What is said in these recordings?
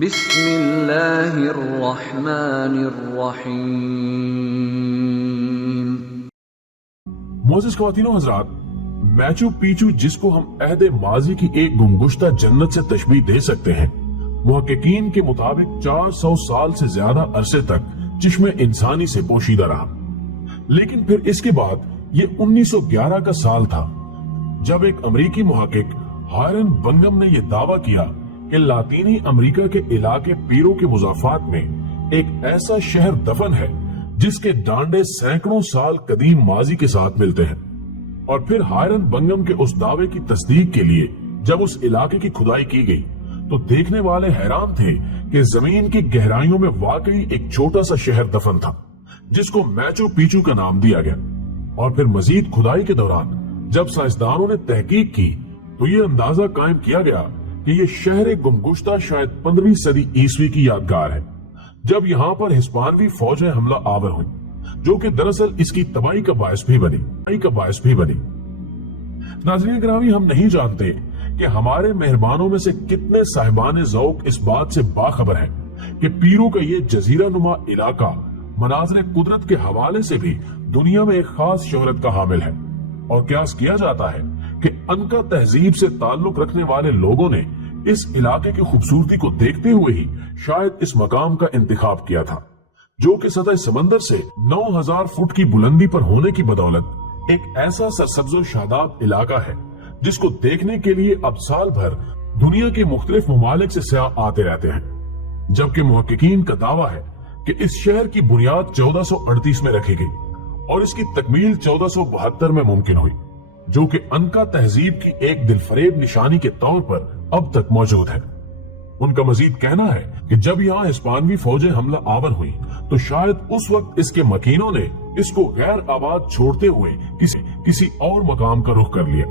بسم اللہ الرحمن الرحیم۔ معزز خواتین و حضرات، میچو پیچو جس کو ہم عہد ماضی کی ایک گمگشتہ جنت سے تشبیہ دے سکتے ہیں، محققین کے مطابق 400 سال سے زیادہ عرصے تک چشم انسانی سے پوشیدہ رہا، لیکن پھر اس کے بعد یہ 1911 کا سال تھا جب ایک امریکی محقق ہائرن بنگم نے یہ دعویٰ کیا کہ لاطینی امریکہ کے علاقے پیرو کے مضافات میں ایک ایسا شہر دفن ہے جس کے ڈانڈے سینکڑوں سال قدیم ماضی کے ساتھ ملتے ہیں۔ اور پھر ہائرن بنگم کے اس دعوے کی تصدیق کے لیے جب اس علاقے کی کھدائی کی گئی تو دیکھنے والے حیران تھے کہ زمین کی گہرائیوں میں واقعی ایک چھوٹا سا شہر دفن تھا جس کو میچو پیچو کا نام دیا گیا۔ اور پھر مزید کھدائی کے دوران جب سائنسدانوں نے تحقیق کی تو یہ اندازہ قائم کیا گیا کہ یہ شہر گمگشتہ شاید 15ویں صدی عیسوی کی یادگار ہے، جب یہاں پر ہسپانوی فوجیں حملہ آور ہوئیں، جو کہ دراصل اس کی تباہی کا باعث بھی بنی۔ ناظرین گرامی، ہم نہیں جانتے کہ ہمارے مہربانوں میں سے کتنے صاحبان ذوق اس بات سے باخبر ہیں کہ پیرو کا یہ جزیرہ نما علاقہ مناظر قدرت کے حوالے سے بھی دنیا میں ایک خاص شہرت کا حامل ہے، اور قیاس کیا جاتا ہے کہ انکا تہذیب سے تعلق رکھنے والے لوگوں نے اس علاقے کی خوبصورتی کو دیکھتے ہوئے ہی شاید اس مقام کا انتخاب کیا تھا، جو کہ سطح سمندر سے 9000 فٹ کی بلندی پر ہونے کی بدولت ایک ایسا سرسبز و شاداب علاقہ ہے جس کو دیکھنے کے لیے اب سال بھر دنیا کے مختلف ممالک سے سیاح آتے رہتے ہیں، جبکہ محققین کا دعویٰ ہے کہ اس شہر کی بنیاد 1438 میں رکھی گئی اور اس کی تکمیل 1472 میں ممکن ہوئی، جو کہ انکا تہذیب کی ایک دلفریب نشانی کے طور پر اب تک موجود ہے۔ ان کا مزید کہنا ہے کہ جب یہاں ہسپانوی فوجیں حملہ آور ہوئی تو شاید اس وقت اس کے مکینوں نے اس کو غیر آباد چھوڑتے ہوئے کسی اور مقام کا رخ کر لیا،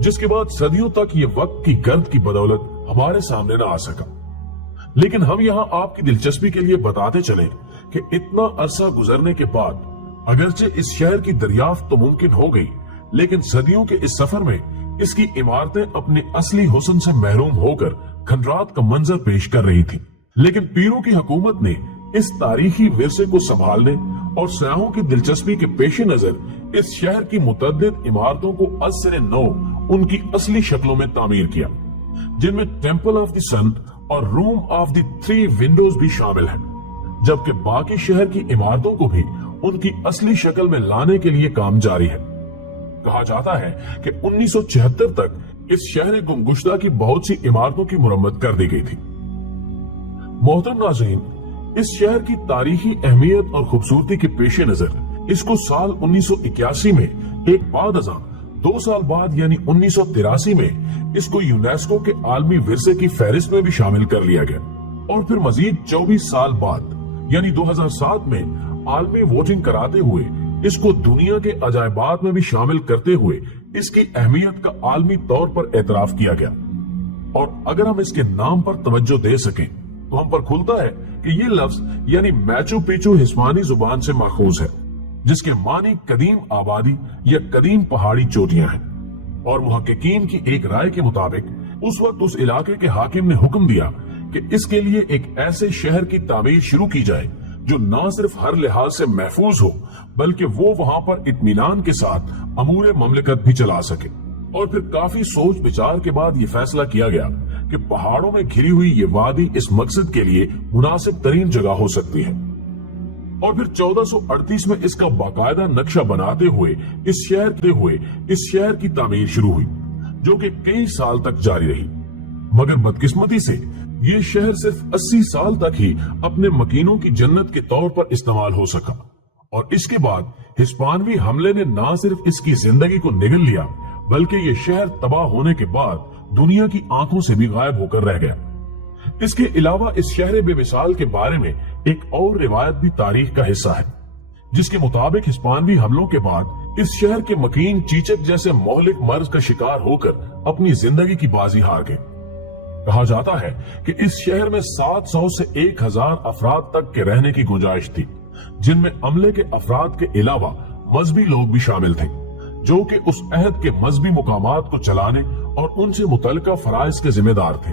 جس کے بعد صدیوں تک یہ وقت کی گرد کی بدولت ہمارے سامنے نہ آ سکا۔ لیکن ہم یہاں آپ کی دلچسپی کے لیے بتاتے چلیں کہ اتنا عرصہ گزرنے کے بعد اگرچہ اس شہر کی دریافت تو ممکن ہو گئی، لیکن صدیوں کے اس سفر میں اس کی عمارتیں اپنے اصلی حسن سے محروم ہو کر کھنڈرات کا منظر پیش کر رہی تھی۔ لیکن پیرو کی حکومت نے اس تاریخی ورثے کو سنبھالنے اور سیاحوں کی دلچسپی کے پیش نظر اس شہر کی متعدد عمارتوں کو از سر نو ان کی اصلی شکلوں میں تعمیر کیا، جن میں ٹیمپل آف دی سن اور روم آف دی 3 ونڈوز بھی شامل ہیں، جبکہ باقی شہر کی عمارتوں کو بھی ان کی اصلی شکل میں لانے کے لیے کام جاری ہے۔ کہا جاتا ہے کہ 1976 تک اس شہر گمگشتہ کی بہت سی عمارتوں کی مرمت کر دی گئی تھی۔ محترم ناظرین، اس شہر کی تاریخی اہمیت اور خوبصورتی کے پیش نظر اس کو سال 1981 میں ایک بعد ازاں 2 سال بعد یعنی 1983 میں اس کو یونیسکو کے عالمی ورثے کی فہرست میں بھی شامل کر لیا گیا، اور پھر مزید 24 سال بعد یعنی 2007 میں عالمی ووٹنگ کراتے ہوئے اس کو دنیا کے عجائبات میں بھی شامل کرتے ہوئے اس کی اہمیت کا عالمی طور پر اعتراف کیا گیا۔ اور اگر ہم اس کے نام پر توجہ دے سکیں تو ہم پر کھلتا ہے کہ یہ لفظ یعنی میچو پیچو ہسپانی زبان سے ماخوذ ہے، جس کے معنی قدیم آبادی یا قدیم پہاڑی چوٹیاں ہیں۔ اور محققین کی ایک رائے کے مطابق اس وقت اس علاقے کے حاکم نے حکم دیا کہ اس کے لیے ایک ایسے شہر کی تعمیر شروع کی جائے جو نہ صرف ہر لحاظ سے محفوظ ہو بلکہ وہ وہاں پر اطمینان کے ساتھ امور مملکت بھی چلا سکے۔ اور پھر کافی سوچ بچار کے بعد یہ فیصلہ کیا گیا کہ پہاڑوں میں گھری ہوئی یہ وادی اس مقصد کے لیے مناسب ترین جگہ ہو سکتی ہے۔ اور پھر 1438 میں اس کا باقاعدہ نقشہ بناتے ہوئے اس شہر کی تعمیر شروع ہوئی، جو کہ کئی سال تک جاری رہی، مگر بدقسمتی سے یہ شہر صرف 80 سال تک ہی اپنے مکینوں کی جنت کے طور پر استعمال ہو سکا، اور اس کے بعد ہسپانوی حملے نے نہ صرف اس کی زندگی کو نگل لیا بلکہ یہ شہر تباہ ہونے کے بعد دنیا کی آنکھوں سے بھی غائب ہو کر رہ گیا۔ اس کے علاوہ اس شہر بے مثال کے بارے میں ایک اور روایت بھی تاریخ کا حصہ ہے، جس کے مطابق ہسپانوی حملوں کے بعد اس شہر کے مکین چیچک جیسے مہلک مرض کا شکار ہو کر اپنی زندگی کی بازی ہار گئے۔ کہا جاتا ہے کہ اس شہر میں 700 سے 1000 افراد تک کے رہنے کی گنجائش تھی، جن میں عملے کے افراد کے علاوہ مذہبی لوگ بھی شامل تھے، جو کہ اس عہد کے مذہبی مقامات کو چلانے اور ان سے متعلقہ فرائض کے ذمہ دار تھے۔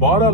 12